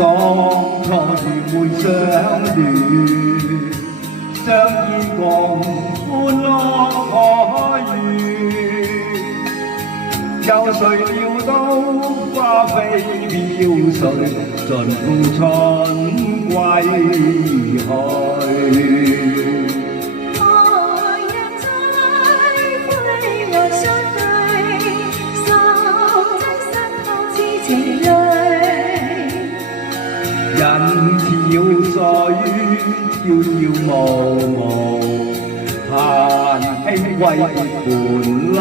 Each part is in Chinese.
當初如會相戀，相依共歡樂可遇。有誰料到花飛飄碎，盡付春歸去。人潮水遙遙無無，盼輕歸別伴侶。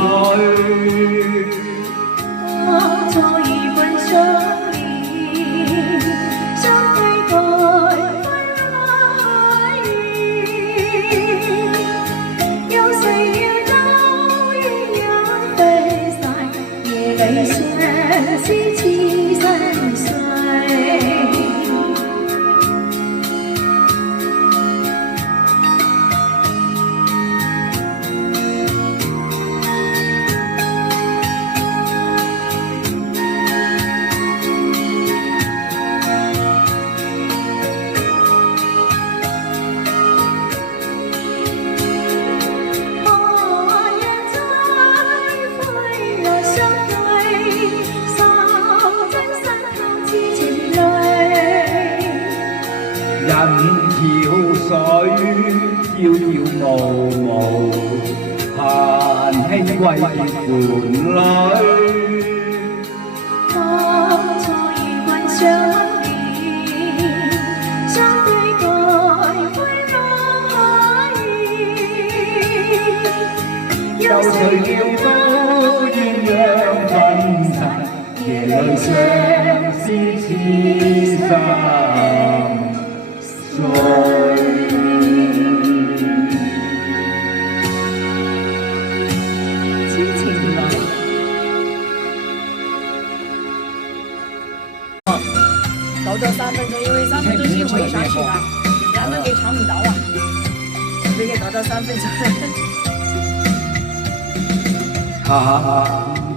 當初與君相連，相對待歸去。有誰料到鸳鸯飛散，夜裏相思似深睡。人潮水遙遙無無，盼輕歸別伴侶。當初與君相連，相對待歸去。有誰料到鴛鴦粉塵，夜裏相思似深水。痴情侶。走咗3分鐘，因為3分鐘先可以上去的，2蚊幾搶唔到啊！俾佢走咗3分鐘。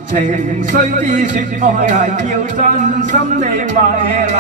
情緒之說愛係要真心地埋男